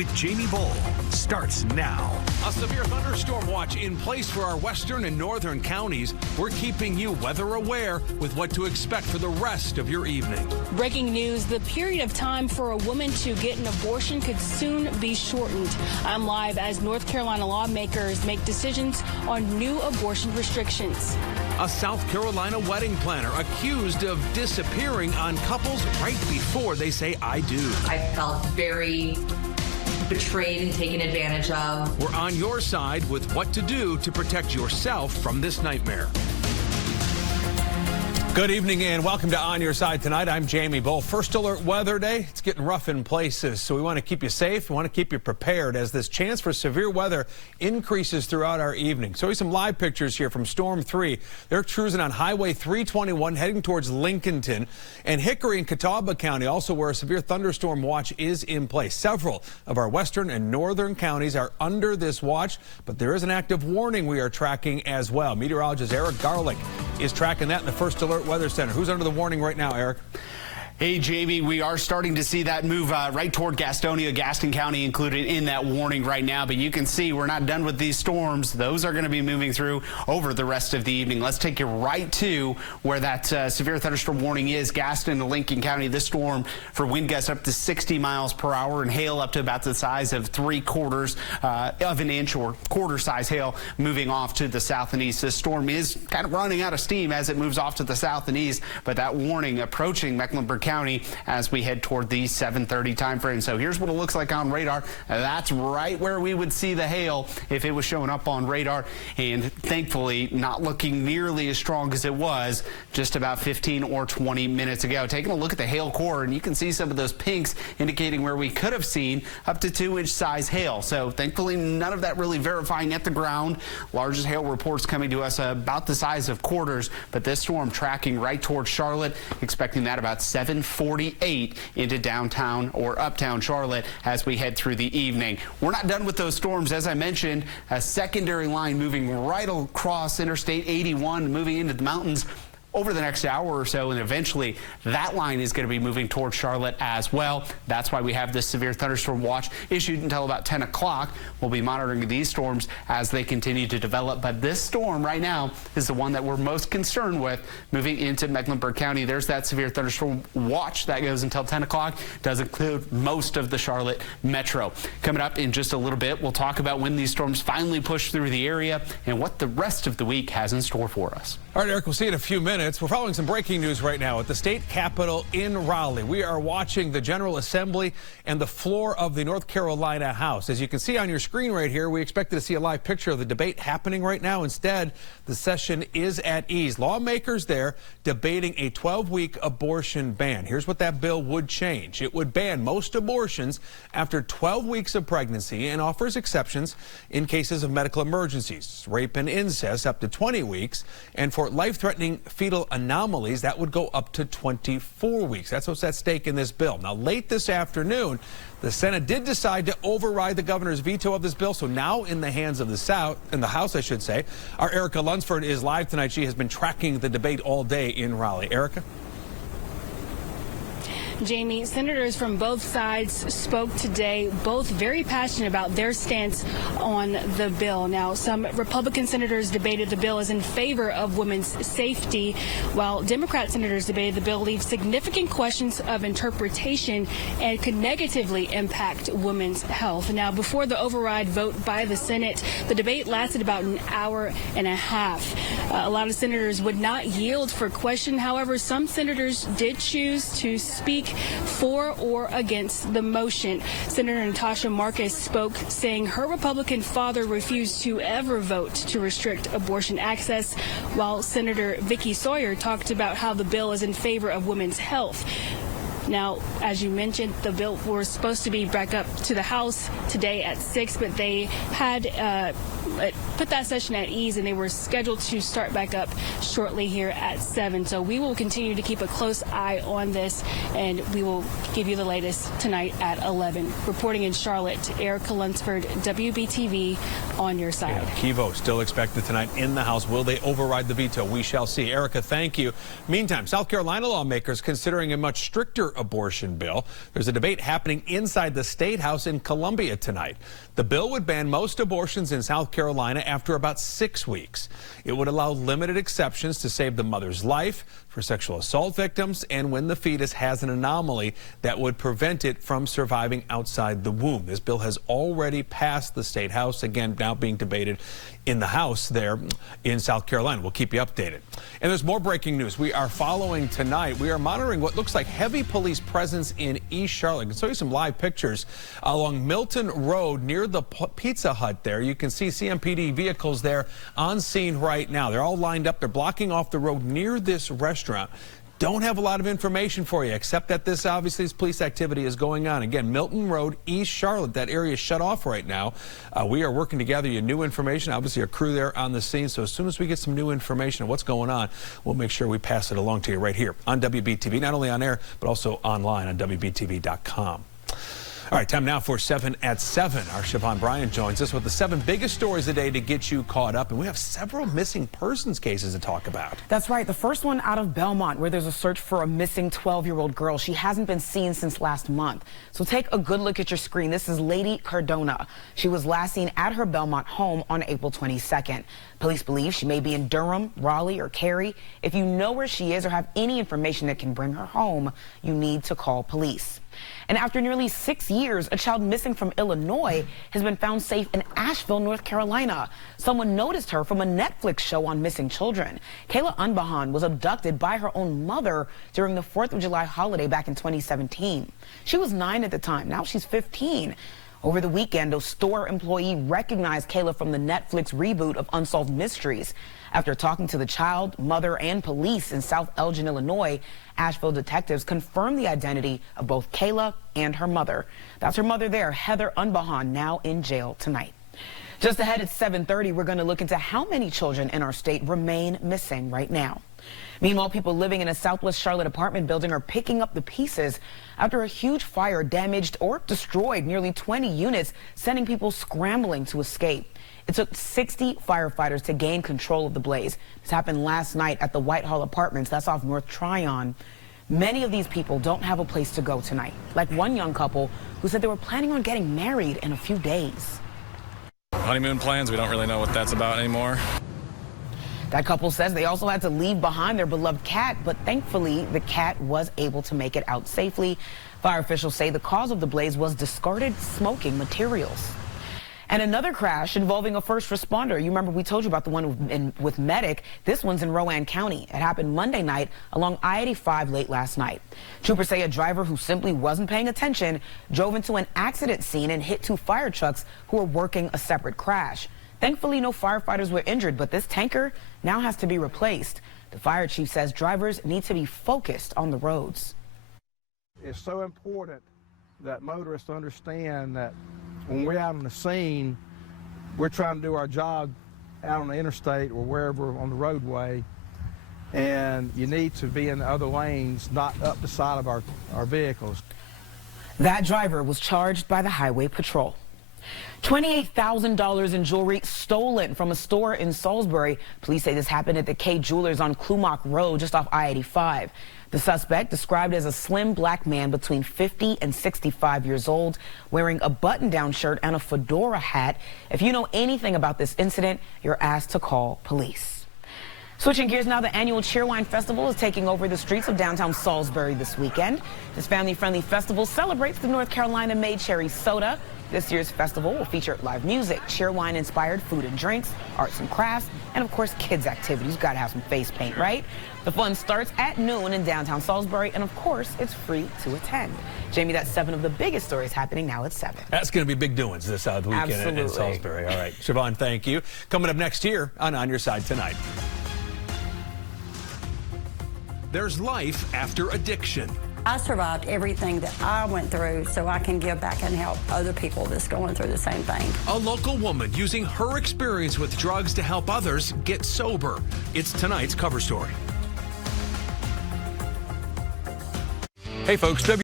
with Jamie Bull starts now. A severe thunderstorm watch in place for our western and northern counties. We're keeping you weather aware with what to expect for the rest of your evening. Breaking news, the period of time for a woman to get an abortion could soon be shortened. I'm live as North Carolina lawmakers make decisions on new abortion restrictions. A South Carolina wedding planner accused of disappearing on couples right before they say I do. I felt very betrayed and taken advantage of. We're on your side with what to do to protect yourself from this nightmare. Good evening and welcome to On Your Side Tonight. I'm Jamie Bull. First alert weather day. It's getting rough in places, so we want to keep you safe. We want to keep you prepared as this chance for severe weather increases throughout our evening. So here's some live pictures here from Storm 3. They're cruising on Highway 321 heading towards Lincolnton and Hickory and Catawba County, also where a severe thunderstorm watch is in place. Several of our western and northern counties are under this watch, but there is an active warning we are tracking as well. Meteorologist Eric Garlick is tracking that in the First Alert Weather Center. Who's under the warning right now, Eric? Hey, Jamie, we are starting to see that move right toward Gastonia, Gaston County included in that warning right now. But you can see we're not done with these storms. Those are going to be moving through over the rest of the evening. Let's take you right to where that severe thunderstorm warning is. Gaston and Lincoln County. This storm for wind gusts up to 60 miles per hour and hail up to about the size of 3/4 of an inch or quarter size hail moving off to the south and east. This storm is kind of running out of steam as it moves off to the south and east. But that warning approaching Mecklenburg County as we head toward the 7:30 time frame. So here's what it looks like on radar. That's right where we would see the hail if it was showing up on radar, and thankfully not looking nearly as strong as it was just about 15 or 20 minutes ago. Taking a look at the hail core, and you can see some of those pinks indicating where we could have seen up to 2-inch size hail. So thankfully none of that really verifying at the ground. Largest hail reports coming to us about the size of quarters, but this storm tracking right towards Charlotte, expecting that about 7:48 into downtown or uptown Charlotte as we head through the evening. We're not done with those storms. As I mentioned, a secondary line moving right across Interstate 81, moving into the mountains over the next hour or so, and eventually that line is going to be moving towards Charlotte as well. That's why we have this severe thunderstorm watch issued until about 10 o'clock. We'll be monitoring these storms as they continue to develop, but this storm right now is the one that we're most concerned with moving into Mecklenburg County. There's that severe thunderstorm watch that goes until 10 o'clock. Does include most of the Charlotte metro. Coming up in just a little bit, we'll talk about when these storms finally push through the area and what the rest of the week has in store for us. All right, Eric, we'll see you in a few minutes. We're following some breaking news right now at the state capitol in Raleigh. We are watching the General Assembly and the floor of the North Carolina House. As you can see on your screen right here, we expected to see a live picture of the debate happening right now. Instead, the session is at ease. Lawmakers there debating a 12-week abortion ban. Here's what that bill would change. It would ban most abortions after 12 weeks of pregnancy and offers exceptions in cases of medical emergencies, rape and incest up to 20 weeks, and for life-threatening fetal anomalies, that would go up to 24 weeks. That's what's at stake in this bill. Now, late this afternoon, the Senate did decide to override the governor's veto of this bill, so now in the hands of the House, I should say. Our Erica Lunsford is live tonight. She has been tracking the debate all day in Raleigh. Erica? Jamie, senators from both sides spoke today, both very passionate about their stance on the bill. Now, some Republican senators debated the bill as in favor of women's safety, while Democrat senators debated the bill leaves significant questions of interpretation and could negatively impact women's health. Now, before the override vote by the Senate, the debate lasted about an hour and a half. A lot of senators would not yield for question. However, some senators did choose to speak for or against the motion. Senator Natasha Marcus spoke, saying her Republican father refused to ever vote to restrict abortion access, while Senator Vicky Sawyer talked about how the bill is in favor of women's health. Now, as you mentioned, the bill was supposed to be back up to the House today at 6, but they had put that session at ease, and they were scheduled to start back up shortly here at 7. So we will continue to keep a close eye on this, and we will give you the latest tonight at 11. Reporting in Charlotte, Erica Lunsford, WBTV, on your side. Yeah, key vote still expected tonight in the House. Will they override the veto? We shall see. Erica, thank you. Meantime, South Carolina lawmakers considering a much stricter abortion bill. There's a debate happening inside the State House in Columbia tonight. The bill would ban most abortions in South Carolina after about 6 weeks. It would allow limited exceptions to save the mother's life, for sexual assault victims, and when the fetus has an anomaly that would prevent it from surviving outside the womb. This bill has already passed the State House, again now being debated in the House there in South Carolina. We'll keep you updated. And there's more breaking news we are following tonight. We are monitoring what looks like heavy police presence in East Charlotte. I can show you some live pictures along Milton Road near the Pizza Hut there. You can see CMPD vehicles there on scene right now. They're all lined up. They're blocking off the road near this restaurant. Don't have a lot of information for you, except that this police activity is going on. Again, Milton Road, East Charlotte, that area is shut off right now. We are working to gather you new information. Obviously, a crew there on the scene. So as soon as we get some new information on what's going on, we'll make sure we pass it along to you right here on WBTV, not only on air, but also online on WBTV.com. All right, time now for 7 at 7. Our Siobhan Bryant joins us with the 7 biggest stories a day to get you caught up. And we have several missing persons cases to talk about. That's right. The first one out of Belmont, where there's a search for a missing 12-year-old girl. She hasn't been seen since last month. So take a good look at your screen. This is Lady Cardona. She was last seen at her Belmont home on April 22nd. Police believe she may be in Durham, Raleigh, or Cary. If you know where she is or have any information that can bring her home, you need to call police. And after nearly 6 years, a child missing from Illinois has been found safe in Asheville, North Carolina. Someone noticed her from a Netflix show on missing children. Kayla Unbahan was abducted by her own mother during the 4th of July holiday back in 2017. She was 9 at the time. Now she's 15. Over the weekend, a store employee recognized Kayla from the Netflix reboot of Unsolved Mysteries. After talking to the child, mother, and police in South Elgin, Illinois, Asheville detectives confirmed the identity of both Kayla and her mother. That's her mother there, Heather Unbahan, now in jail tonight. Just ahead at 7:30, we're going to look into how many children in our state remain missing right now. Meanwhile, people living in a Southwest Charlotte apartment building are picking up the pieces after a huge fire damaged or destroyed nearly 20 units, sending people scrambling to escape. It took 60 firefighters to gain control of the blaze. This happened last night at the Whitehall Apartments. That's off North Tryon. Many of these people don't have a place to go tonight, like one young couple who said they were planning on getting married in a few days. Honeymoon plans, we don't really know what that's about anymore. That couple says they also had to leave behind their beloved cat, but thankfully the cat was able to make it out safely. Fire officials say the cause of the blaze was discarded smoking materials. And another crash involving a first responder. You remember we told you about the one with Medic. This one's in Rowan County. It happened Monday night along I-85 late last night. Troopers say a driver who simply wasn't paying attention drove into an accident scene and hit 2 fire trucks who were working a separate crash. Thankfully, no firefighters were injured, but this tanker now has to be replaced. The fire chief says drivers need to be focused on the roads. It's so important that motorists understand that when we're out on the scene, we're trying to do our job out on the interstate or wherever on the roadway, and you need to be in the other lanes, not up the side of our vehicles. That driver was charged by the Highway Patrol. $28,000 in jewelry stolen from a store in Salisbury. Police say this happened at the K Jewelers on Klumak Road, just off I-85. The suspect, described as a slim black man between 50 and 65 years old, wearing a button-down shirt and a fedora hat. If you know anything about this incident, you're asked to call police. Switching gears now, the annual Cheerwine Festival is taking over the streets of downtown Salisbury this weekend. This family-friendly festival celebrates the North Carolina-made cherry soda. This year's festival will feature live music, Cheerwine-inspired food and drinks, arts and crafts, and of course kids activities. You've got to have some face paint, right? The fun starts at noon in downtown Salisbury, and of course it's free to attend. Jamie, that's 7 of the biggest stories happening now at 7. That's going to be big doings this weekend in Salisbury. All right, Siobhan, thank you. Coming up next year on Your Side Tonight. There's life after addiction. I survived everything that I went through so I can give back and help other people that's going through the same thing. A local woman using her experience with drugs to help others get sober. It's tonight's cover story. Hey folks,